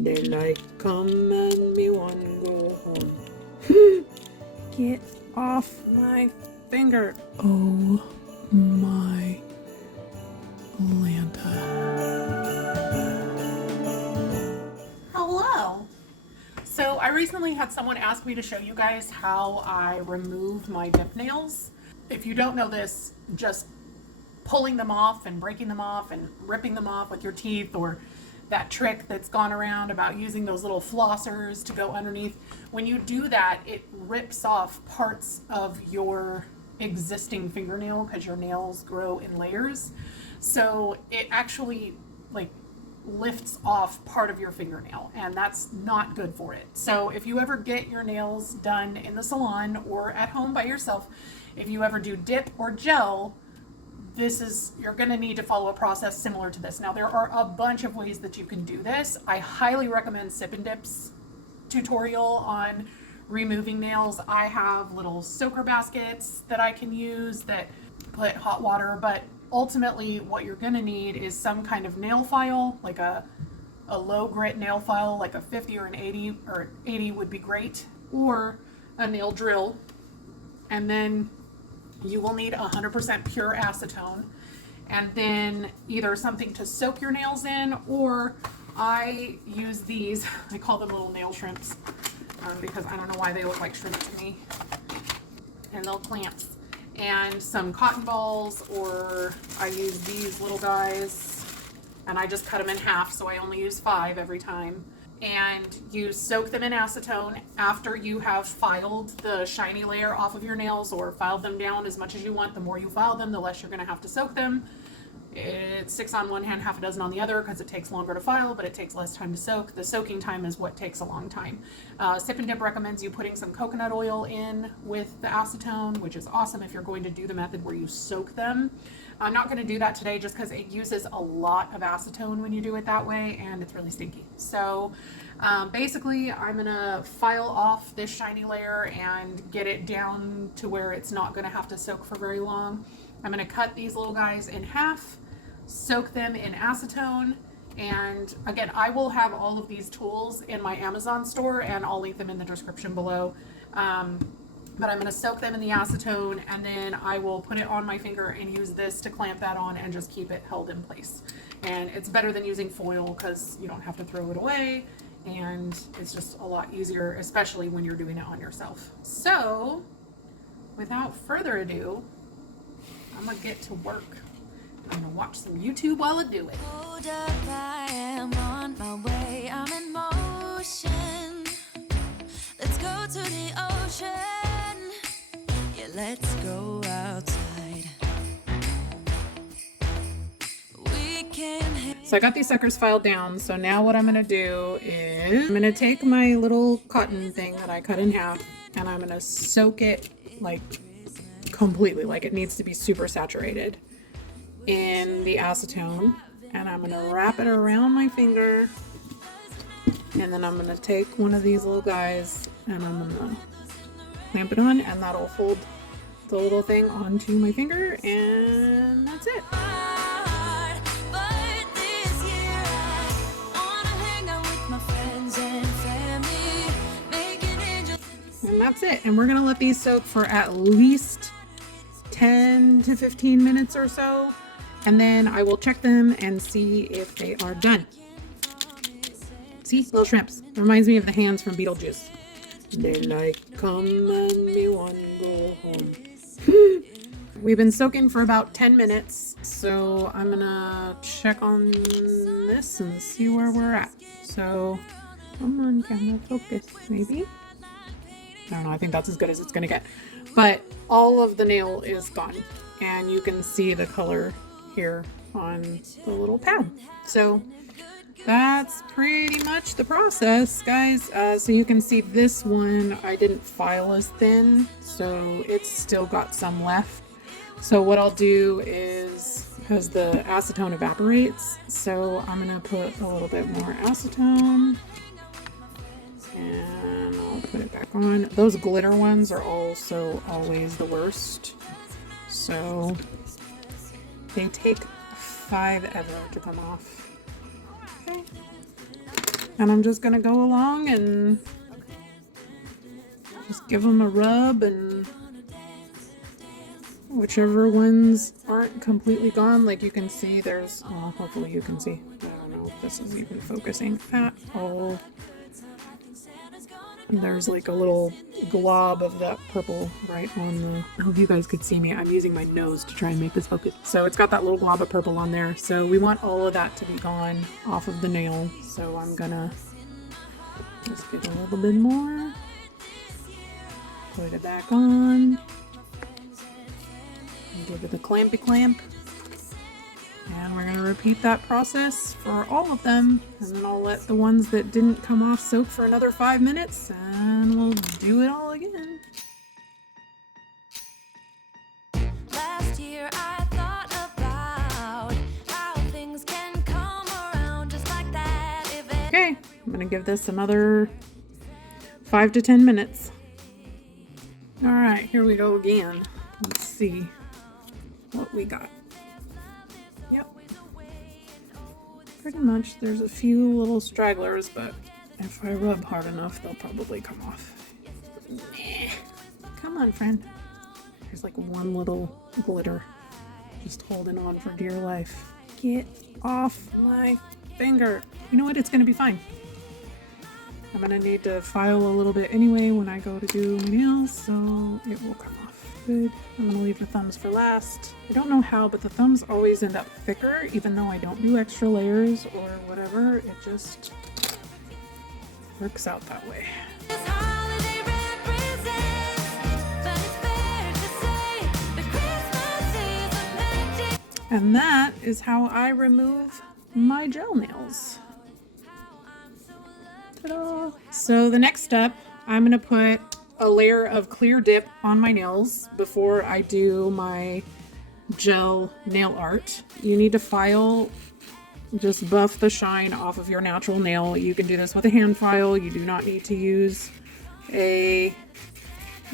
Daylight come and me one go home. Get off my finger. Oh my Lanta. Hello. So I recently had someone ask me to show you guys how I remove my dip nails. If you don't know this, just pulling them off and breaking them off and ripping them off with your teeth, or that trick that's gone around about using those little flossers to go underneath. When you do that, it rips off parts of your existing fingernail because your nails grow in layers. So it actually like lifts off part of your fingernail, and that's not good for it. So if you ever get your nails done in the salon or at home by yourself, if you ever do dip or gel, you're going to need to follow a process similar to this. Now, there are a bunch of ways that you can do this. I highly recommend Sip and Dip's tutorial on removing nails. I have little soaker baskets that I can use that put hot water, but ultimately what you're going to need is some kind of nail file, like a low grit nail file, like a 50 or an 80, or 80 would be great, or a nail drill. And then you will need 100% pure acetone, and then either something to soak your nails in, or I use these, I call them little nail shrimps, because I don't know why they look like shrimp to me, and little clamps, and some cotton balls, or I use these little guys, and I just cut them in half, so I only use 5 every time. And you soak them in acetone after you have filed the shiny layer off of your nails, or filed them down as much as you want. The more you file them, the less you're going to have to soak them. It's 6 on one hand, half a dozen on the other, because it takes longer to file, but it takes less time to soak. The soaking time is what takes a long time. Sip and Dip recommends you putting some coconut oil in with the acetone, which is awesome if you're going to do the method where you soak them. I'm not going to do that today just because it uses a lot of acetone when you do it that way, and it's really stinky. So basically, I'm going to file off this shiny layer and get it down to where it's not going to have to soak for very long. I'm going to cut these little guys in half, soak them in acetone, and again, I will have all of these tools in my Amazon store, and I'll link them in the description below. But I'm going to soak them in the acetone, and then I will put it on my finger and use this to clamp that on and just keep it held in place. And it's better than using foil because you don't have to throw it away, and it's just a lot easier, especially when you're doing it on yourself. So without further ado, I'm gonna get to work. I'm gonna watch some YouTube while I do it. Hold up, I am on my way. I'm in motion. Let's go to the ocean. Yeah, let's go outside. So I got these suckers filed down. So now what I'm gonna do is I'm gonna take my little cotton thing that I cut in half, and I'm gonna soak it like completely, like it needs to be super saturated in the acetone, and I'm gonna wrap it around my finger, and then I'm gonna take one of these little guys and I'm gonna clamp it on, and that'll hold the little thing onto my finger, and that's it. And that's it. And we're gonna let these soak for at least 10 to 15 minutes or so, and then I will check them and see if they are done. See, little shrimps. Reminds me of the hands from Beetlejuice. Daylight come and me one go home. We've been soaking for about 10 minutes, so I'm gonna check on this and see where we're at. So come on, camera, focus, maybe. I don't know, I think that's as good as it's gonna get. But all of the nail is gone, and you can see the color here on the little pad. So that's pretty much the process, guys. So you can see this one, I didn't file as thin, so it's still got some left. So what I'll do is, because the acetone evaporates, so I'm gonna put a little bit more acetone, and I'll put it back on. Those glitter ones are also always the worst, so they take forever to come off. Okay. And I'm just gonna go along and just give them a rub, and whichever ones aren't completely gone, like you can see there's, well, hopefully you can see. I don't know if this is even focusing at all. And there's like a little glob of that purple right on the, I hope you guys could see me. I'm using my nose to try and make this focus. So it's got that little glob of purple on there. So we want all of that to be gone off of the nail. So I'm gonna just get a little bit more. Put it back on. And give it a clampy clamp. And we're going to repeat that process for all of them. And then I'll let the ones that didn't come off soak for another 5 minutes. And we'll do it all again. Last year I thought about how things can come around just like that. Okay, I'm going to give this another 5 to 10 minutes. All right, here we go again. Let's see what we got. Yep. Pretty much there's a few little stragglers, but if I rub hard enough, they'll probably come off. Come on, friend. There's like one little glitter just holding on for dear life. Get off my finger. You know what? It's gonna be fine. I'm gonna need to file a little bit anyway when I go to do my nails, so it will come off good. I'm gonna leave the thumbs for last. I don't know how, but the thumbs always end up thicker, even though I don't do extra layers or whatever. It just works out that way. This holiday represents, but it's fair to say the Christmas is a magic. And that is how I remove my gel nails. Ta-da! So the next step, I'm gonna put a layer of clear dip on my nails before I do my gel nail art. You need to file, just buff the shine off of your natural nail. You can do this with a hand file. You do not need to use a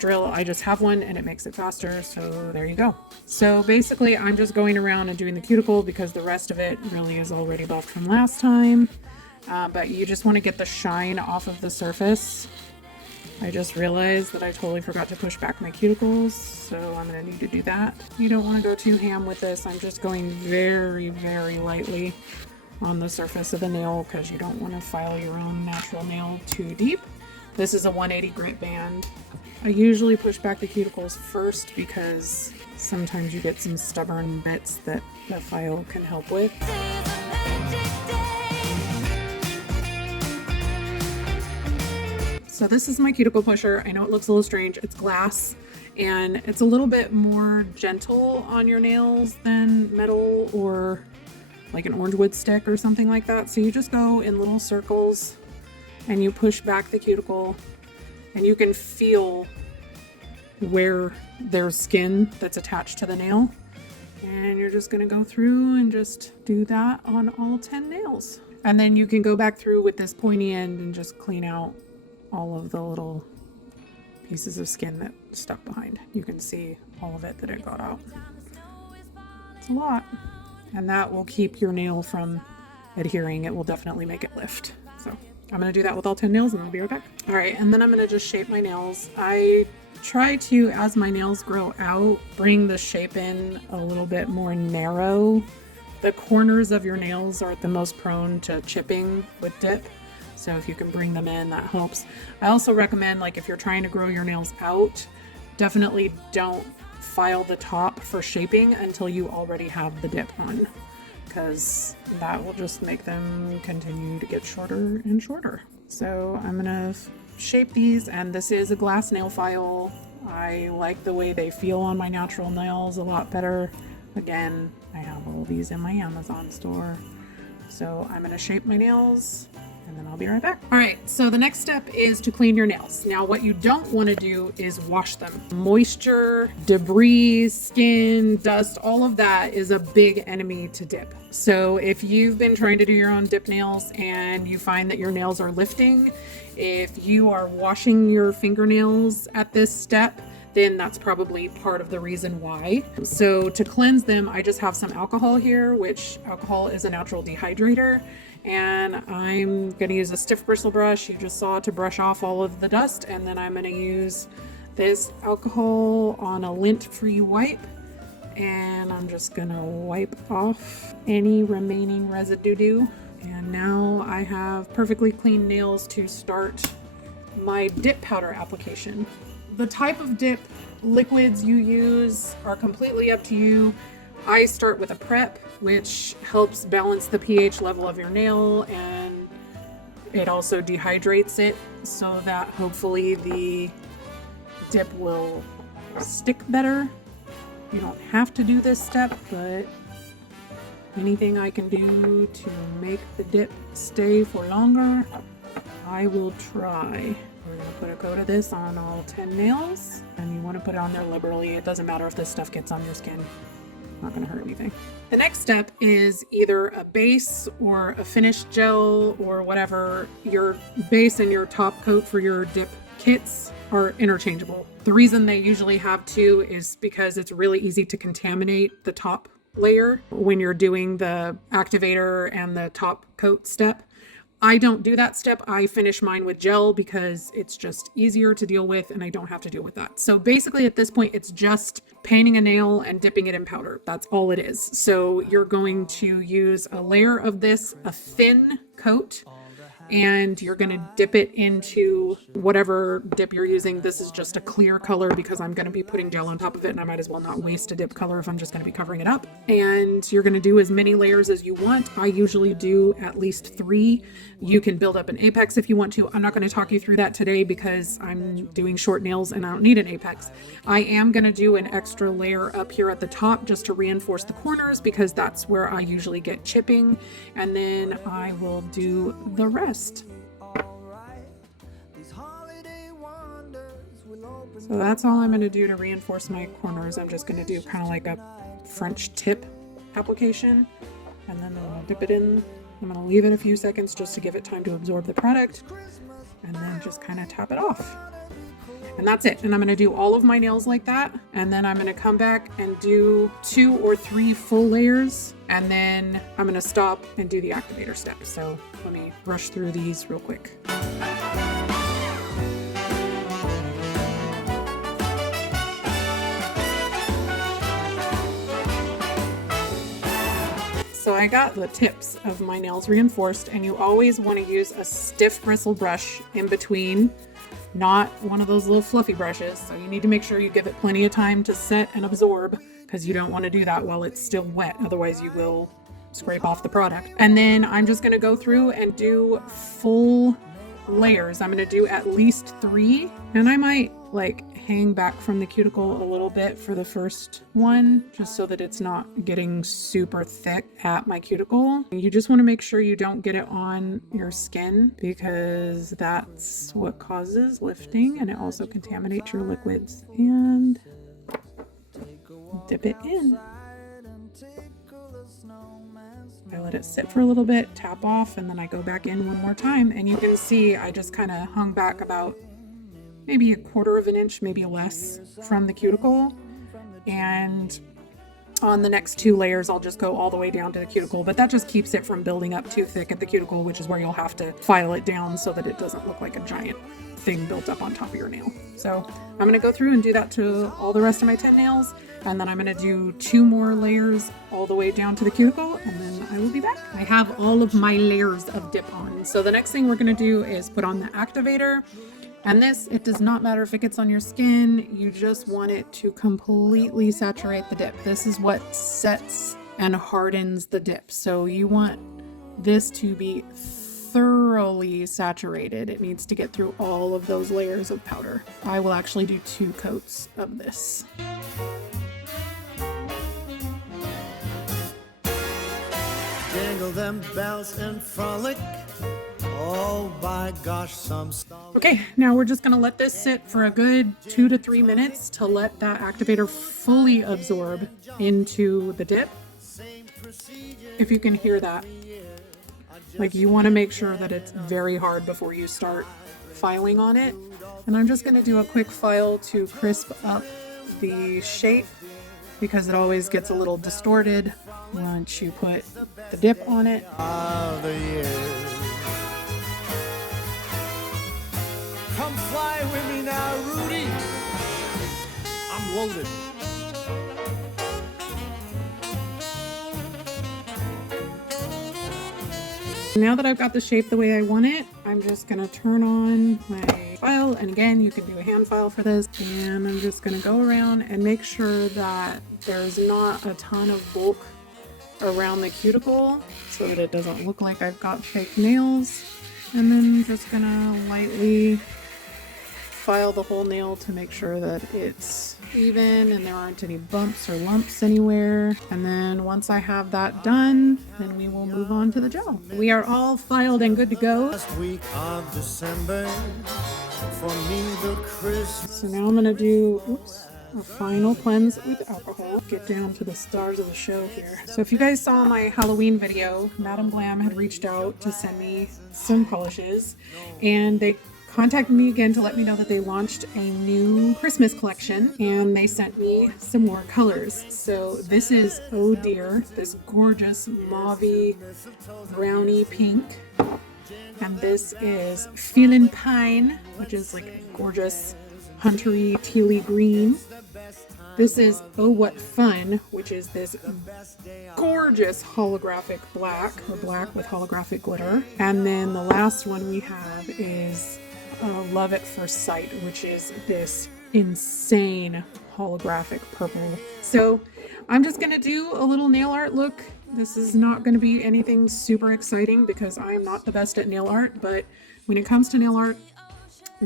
drill. I just have one and it makes it faster, so there you go. So basically I'm just going around and doing the cuticle because the rest of it really is already buffed from last time. But you just want to get the shine off of the surface. I just realized that I totally forgot to push back my cuticles, so I'm going to need to do that. You don't want to go too ham with this. I'm just going very, very lightly on the surface of the nail because you don't want to file your own natural nail too deep. This is a 180 grit band. I usually push back the cuticles first because sometimes you get some stubborn bits that the file can help with. So this is my cuticle pusher. I know it looks a little strange. It's glass and it's a little bit more gentle on your nails than metal or like an orange wood stick or something like that. So you just go in little circles and you push back the cuticle and you can feel where there's skin that's attached to the nail. And you're just gonna go through and just do that on all 10 nails. And then you can go back through with this pointy end and just clean out all of the little pieces of skin that stuck behind. You can see all of it that it got out. It's a lot. And that will keep your nail from adhering. It will definitely make it lift. So I'm gonna do that with all 10 nails and I'll be right back. All right, and then I'm gonna just shape my nails. I try to, as my nails grow out, bring the shape in a little bit more narrow. The corners of your nails are the most prone to chipping with dip. So if you can bring them in, that helps. I also recommend, like if you're trying to grow your nails out, definitely don't file the top for shaping until you already have the dip on, because that will just make them continue to get shorter and shorter. So I'm gonna shape these, and this is a glass nail file. I like the way they feel on my natural nails a lot better. Again, I have all these in my Amazon store. So I'm gonna shape my nails and then I'll be right back. All right, so the next step is to clean your nails. Now, what you don't want to do is wash them. Moisture, debris, skin, dust, all of that is a big enemy to dip. So if you've been trying to do your own dip nails and you find that your nails are lifting, if you are washing your fingernails at this step, then that's probably part of the reason why. So to cleanse them, I just have some alcohol here, which alcohol is a natural dehydrator. And I'm gonna use a stiff bristle brush you just saw to brush off all of the dust, and then I'm gonna use this alcohol on a lint-free wipe, and I'm just gonna wipe off any remaining residue. And now I have perfectly clean nails to start my dip powder application. The type of dip liquids you use are completely up to you. I start with a prep, which helps balance the pH level of your nail, and it also dehydrates it so that hopefully the dip will stick better. You don't have to do this step, but anything I can do to make the dip stay for longer, I will try. We're gonna put a coat of this on all 10 nails, and you want to put it on there liberally. It doesn't matter if this stuff gets on your skin. Not gonna hurt anything. The next step is either a base or a finished gel or whatever. Your base and your top coat for your dip kits are interchangeable. The reason they usually have two is because it's really easy to contaminate the top layer when you're doing the activator and the top coat step. I don't do that step. I finish mine with gel because it's just easier to deal with and I don't have to deal with that. So basically at this point, it's just painting a nail and dipping it in powder. That's all it is. So you're going to use a layer of this, a thin coat, and you're going to dip it into whatever dip you're using. This is just a clear color because I'm going to be putting gel on top of it, and I might as well not waste a dip color if I'm just going to be covering it up. And you're going to do as many layers as you want. I usually do at least 3. You can build up an apex if you want to. I'm not going to talk you through that today because I'm doing short nails and I don't need an apex. I am going to do an extra layer up here at the top just to reinforce the corners because that's where I usually get chipping, and then I will do the rest. So that's all I'm going to do to reinforce my corners. I'm just going to do kind of like a French tip application, and then I'm going to dip it in. I'm going to leave it a few seconds just to give it time to absorb the product, and then just kind of tap it off. And that's it. And I'm going to do all of my nails like that. And then I'm going to come back and do 2 or 3 full layers. And then I'm going to stop and do the activator step. So let me rush through these real quick. So I got the tips of my nails reinforced, and you always want to use a stiff bristle brush in between, not one of those little fluffy brushes. So you need to make sure you give it plenty of time to set and absorb, because you don't want to do that while it's still wet. Otherwise you will scrape off the product. And then I'm just going to go through and do full layers. I'm going to do at least 3, and I might like hang back from the cuticle a little bit for the first one, just so that it's not getting super thick at my cuticle. You just want to make sure you don't get it on your skin, because that's what causes lifting, and it also contaminates your liquids. And dip it in. I let it sit for a little bit, tap off, and then I go back in one more time. And you can see I just kind of hung back about maybe 1/4 of an inch, maybe less, from the cuticle. And on the next 2 layers, I'll just go all the way down to the cuticle, but that just keeps it from building up too thick at the cuticle, which is where you'll have to file it down so that it doesn't look like a giant thing built up on top of your nail. So I'm going to go through and do that to all the rest of my 10 nails. And then I'm going to do 2 more layers all the way down to the cuticle, and then I will be back. I have all of my layers of dip on. So the next thing we're going to do is put on the activator. And this, it does not matter if it gets on your skin. You just want it to completely saturate the dip. This is what sets and hardens the dip. So you want this to be thoroughly saturated. It needs to get through all of those layers of powder. I will actually do 2 coats of this. Jingle them bells and frolic. Oh, by gosh, some stuff. Okay, now we're just going to let this sit for a good 2 to 3 minutes to let that activator fully absorb into the dip. If you can hear that, like, you want to make sure that it's very hard before you start filing on it. And I'm just going to do a quick file to crisp up the shape because it always gets a little distorted once you put the dip on it. Of the year. Come fly with me now, Rudy. I'm loaded. Now that I've got the shape the way I want it, I'm just gonna turn on my file, and again, you can do a hand file for this, and I'm just gonna go around and make sure that there's not a ton of bulk around the cuticle so that it doesn't look like I've got fake nails. And then I'm just gonna lightly file the whole nail to make sure that it's even and there aren't any bumps or lumps anywhere. And then once I have that done, then we will move on to the gel. We are all filed and good to go. Last week of December, for me the Christmas. So now I'm gonna do, a final cleanse with alcohol. Get down to the stars of the show here. So if you guys saw my Halloween video, Madam Glam had reached out to send me some polishes, and they contacted me again to let me know that they launched a new Christmas collection, and they sent me some more colors. So this is Oh Dear, this gorgeous mauvey brownie pink, and this is Feelin' Pine, which is like a gorgeous huntery tealy green. This is Oh What Fun, which is this gorgeous holographic black, or black with holographic glitter. And then the last one we have is Love at First Sight, which is this insane holographic purple. So I'm just gonna do a little nail art look. This is not gonna be anything super exciting because I am not the best at nail art, but when it comes to nail art,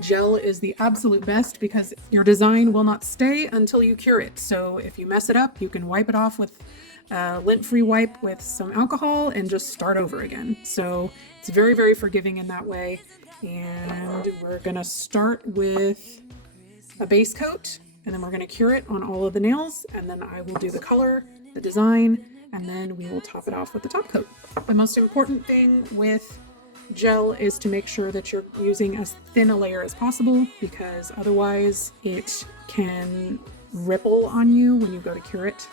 gel is the absolute best because your design will not stay until you cure it. So if you mess it up, you can wipe it off with a lint-free wipe with some alcohol and just start over again. So it's very, very forgiving in that way. And we're gonna start with a base coat, and then we're gonna cure it on all of the nails, and then I will do the color, the design, and then we will top it off with the top coat. The most important thing with gel is to make sure that you're using as thin a layer as possible, because otherwise it can ripple on you when you go to cure it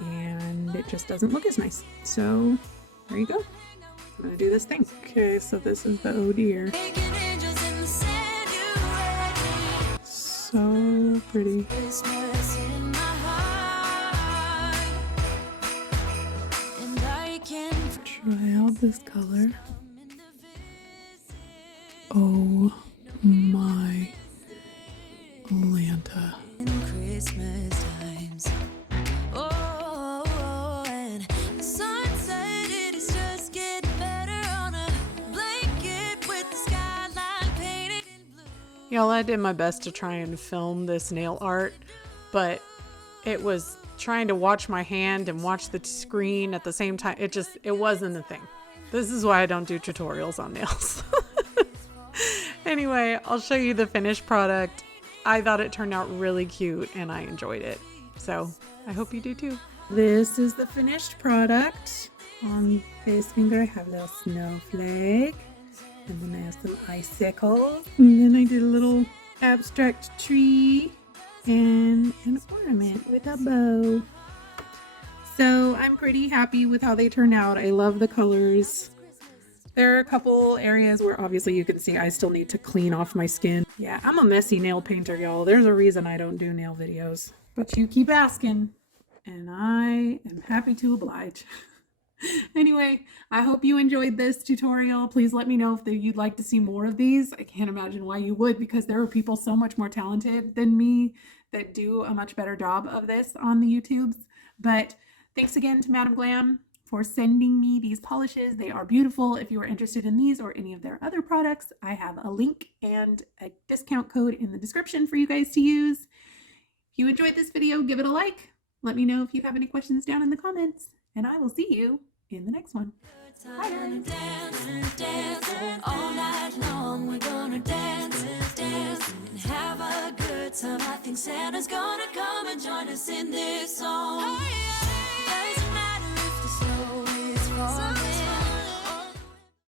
and it just doesn't look as nice. So there you go. I'm gonna do this thing. Okay, so this is the Oh Dear. So pretty. Try out this color. Oh my Lanta. Christmas times. Oh, and the sunset, it is just getting better on a blanket with the skyline painted in blue. Y'all, I did my best to try and film this nail art, but it was trying to watch my hand and watch the screen at the same time. It wasn't a thing. This is why I don't do tutorials on nails. Anyway, I'll show you the finished product. I thought it turned out really cute and I enjoyed it. So I hope you do too. This is the finished product. On this finger I have a little snowflake. And then I have some icicles. And then I did a little abstract tree and an ornament with a bow. So I'm pretty happy with how they turned out. I love the colors. There are a couple areas where obviously you can see I still need to clean off my skin. Yeah, I'm a messy nail painter, y'all. There's a reason I don't do nail videos. But you keep asking, and I am happy to oblige. Anyway, I hope you enjoyed this tutorial. Please let me know if you'd like to see more of these. I can't imagine why you would, because there are people so much more talented than me that do a much better job of this on the YouTubes. But thanks again to Madam Glam for sending me these polishes. They are beautiful. If you are interested in these or any of their other products, I have a link and a discount code in the description for you guys to use. If you enjoyed this video, give it a like. Let me know if you have any questions down in the comments, and I will see you in the next one. Bye, guys. Dance all night long. We're gonna dance and have a good time. I think Santa's gonna come and join us in this song. Doesn't matter if the snow